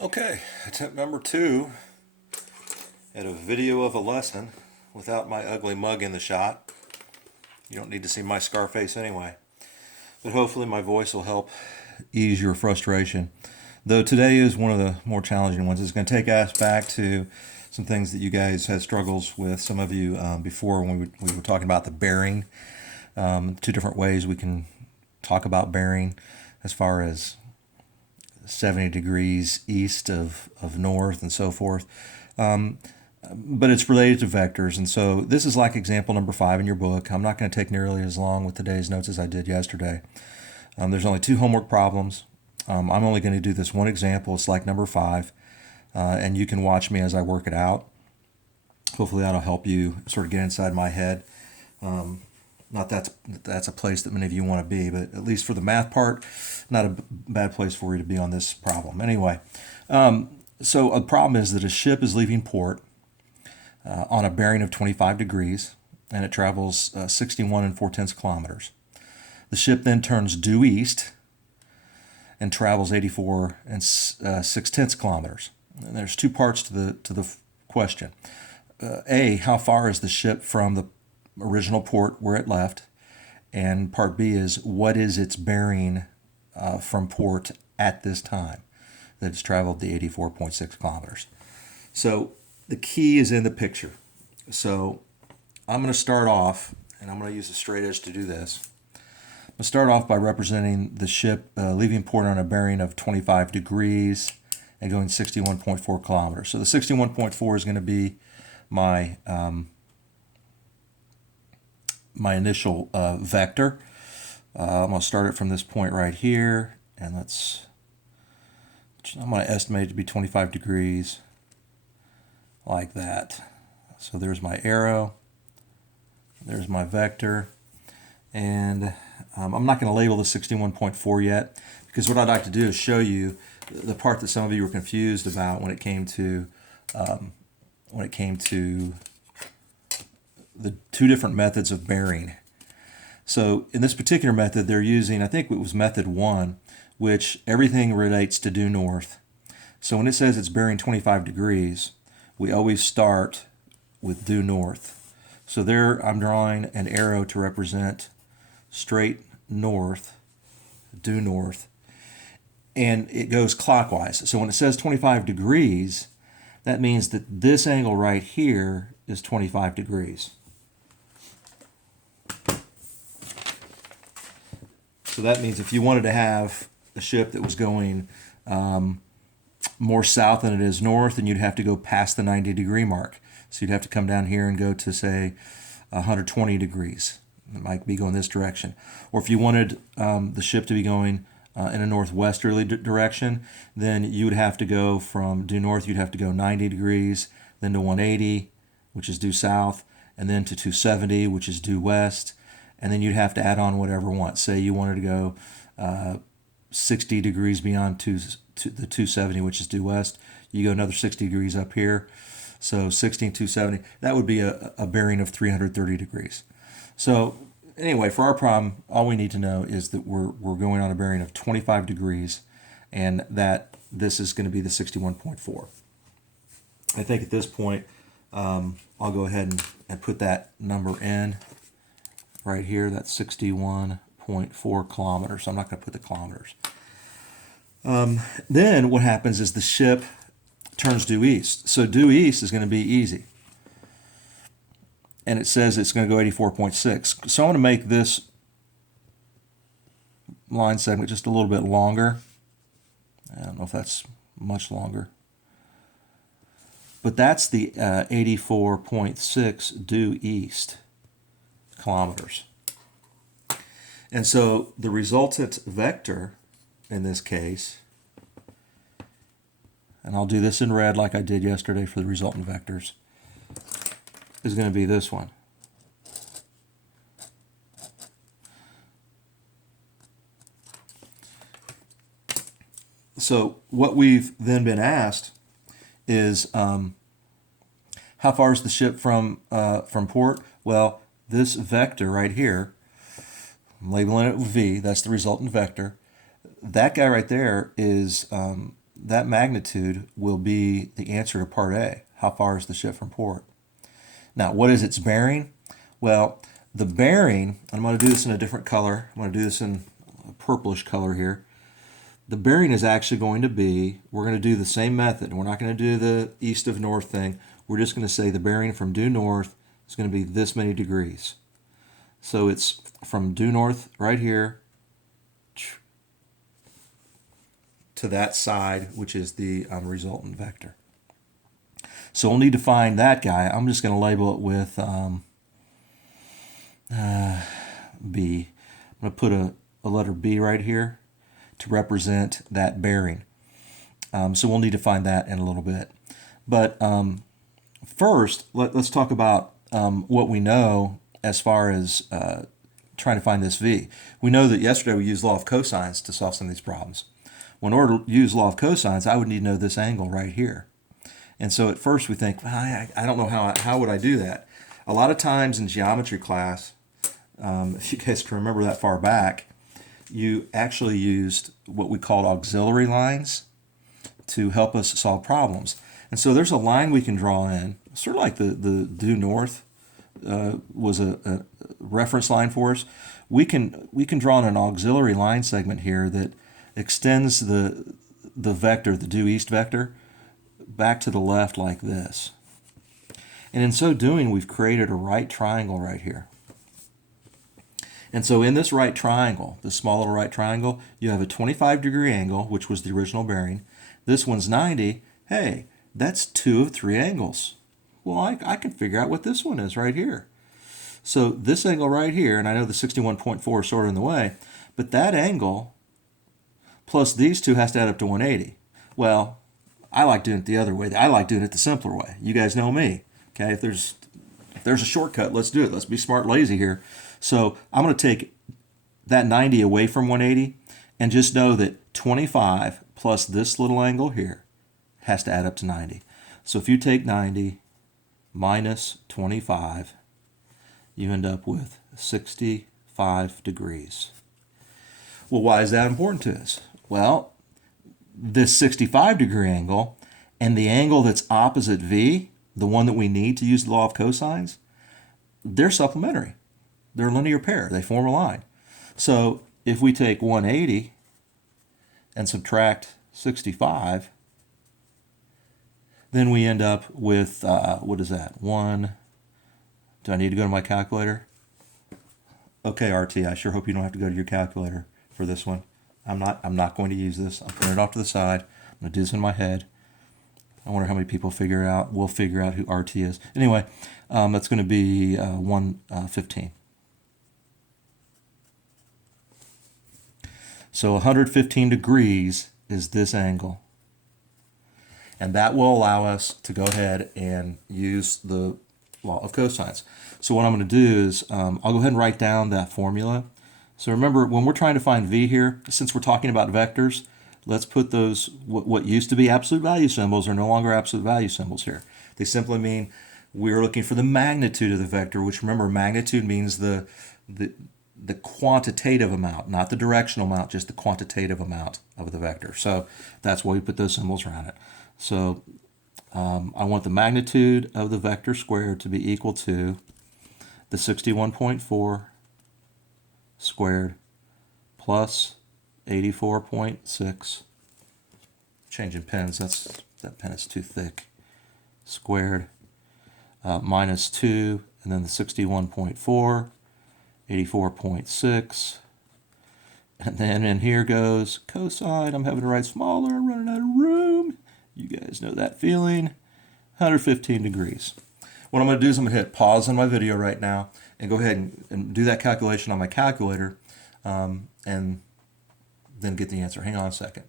Okay, attempt number 2 at a video of a lesson without my ugly mug in the shot. You don't need to see my scar face anyway. But hopefully my voice will help ease your frustration. Though today is one of the more challenging ones. It's going to take us back to some things that you guys had struggles with. Some of you before when we were talking about the bearing. Two different ways we can talk about bearing as far as 70 degrees east of north and so forth. But it's related to vectors. And so this is like example number 5 in your book. I'm not going to take nearly as long with today's notes as I did yesterday. There's only 2 homework problems. I'm only going to do this one example. It's like number 5. And you can watch me as I work it out. Hopefully that'll help you sort of get inside my head. Not that's a place that many of you want to be, but at least for the math part, not a bad place for you to be on this problem. Anyway, so a problem is that a ship is leaving port on a bearing of 25 degrees, and it travels 61 4/10 kilometers. The ship then turns due east and travels 84 6/10 kilometers. And there's 2 parts to the question. A, how far is the ship from the original port where it left? And part B is, what is its bearing from port at this time that it's traveled the 84.6 kilometers? So the key is in the picture. So I'm going to start off, and I'm going to use a straight edge to do this. I'm going to start off by representing the ship leaving port on a bearing of 25 degrees and going 61.4 kilometers. So the 61.4 is going to be my my initial vector. I'm going to start it from this point right here, and I'm going to estimate it to be 25 degrees like that. So there's my arrow, there's my vector, and I'm not going to label the 61.4 yet, because what I'd like to do is show you the part that some of you were confused about when it came to the 2 different methods of bearing. So in this particular method, they're using, I think it was method 1, which everything relates to due north. So when it says it's bearing 25 degrees, we always start with due north. So there I'm drawing an arrow to represent straight north, due north, and it goes clockwise. So when it says 25 degrees, that means that this angle right here is 25 degrees. So that means if you wanted to have a ship that was going more south than it is north, then you'd have to go past the 90-degree mark. So you'd have to come down here and go to, say, 120 degrees. It might be going this direction. Or if you wanted the ship to be going in a northwesterly direction, then you would have to go from due north, you'd have to go 90 degrees, then to 180, which is due south, and then to 270, which is due west, and then you'd have to add on whatever once. Say you wanted to go 60 degrees beyond the 270, which is due west, you go another 60 degrees up here, so 60 and 270, that would be a bearing of 330 degrees. So anyway, for our problem, all we need to know is that we're going on a bearing of 25 degrees, and that this is going to be the 61.4. I think at this point, I'll go ahead and put that number in right here. That's 61.4 kilometers. So I'm not going to put the kilometers. Then what happens is the ship turns due east. So due east is going to be easy. And it says it's going to go 84.6. So I'm going to make this line segment just a little bit longer. I don't know if that's much longer. But that's the 84.6 due east kilometers. And so the resultant vector in this case, and I'll do this in red like I did yesterday for the resultant vectors, is going to be this one. So what we've then been asked is how far is the ship from port? Well, this vector right here, I'm labeling it with V, that's the resultant vector. That guy right there is that magnitude will be the answer to part A. How far is the ship from port? Now, what is its bearing? Well, the bearing, I'm going to do this in a different color. I'm going to do this in a purplish color here. The bearing is actually going to be, we're going to do the same method. We're not going to do the east of north thing. We're just going to say the bearing from due north is going to be this many degrees. So it's from due north right here to that side, which is the resultant vector. So we'll need to find that guy. I'm just going to label it with B. I'm going to put a letter B right here to represent that bearing. So we'll need to find that in a little bit. But first, let's talk about what we know as far as trying to find this V. We know that yesterday we used law of cosines to solve some of these problems. Well, in order to use law of cosines, I would need to know this angle right here. And so at first we think, well, I don't know how would I do that. A lot of times in geometry class, if you guys can remember that far back, you actually used what we called auxiliary lines to help us solve problems. And so there's a line we can draw in, sort of like the due north was a reference line for us. We can draw in an auxiliary line segment here that extends the vector, the due east vector, back to the left like this. And in so doing, we've created a right triangle right here. And so in this right triangle, this small little right triangle, you have a 25-degree angle, which was the original bearing. This one's 90. Hey, that's 2 of 3 angles. Well, I can figure out what this one is right here. So this angle right here, and I know the 61.4 is sort of in the way, but that angle plus these two has to add up to 180. Well, I like doing it the other way. I like doing it the simpler way. You guys know me. Okay, if there's a shortcut, let's do it. Let's be smart lazy here. So I'm going to take that 90 away from 180 and just know that 25 plus this little angle here has to add up to 90. So if you take 90 minus 25, you end up with 65 degrees. Well, why is that important to us? Well, this 65-degree angle and the angle that's opposite V, the one that we need to use the law of cosines, they're supplementary. They're a linear pair. They form a line. So if we take 180 and subtract 65, then we end up with, what is that? Do I need to go to my calculator? Okay, RT, I sure hope you don't have to go to your calculator for this one. I'm not going to use this. I'm putting it off to the side. I'm going to do this in my head. I wonder how many people will figure out who RT is. Anyway, that's going to be 115. So 115 degrees is this angle. And that will allow us to go ahead and use the law of cosines. So what I'm going to do is I'll go ahead and write down that formula. So remember, when we're trying to find V here, since we're talking about vectors, let's put those, what used to be absolute value symbols are no longer absolute value symbols here. They simply mean we're looking for the magnitude of the vector, which remember, magnitude means the quantitative amount, not the directional amount, just the quantitative amount of the vector. So that's why we put those symbols around it. So I want the magnitude of the vector squared to be equal to the 61.4 squared plus 84.6. Changing pens, that pen is too thick. Squared minus 2, and then the 61.4, 84.6. And then in here goes cosine. I'm having to write smaller, I'm running out of room. You guys know that feeling. 115 degrees. What I'm going to do is I'm going to hit pause on my video right now and go ahead and do that calculation on my calculator and then get the answer. Hang on a second.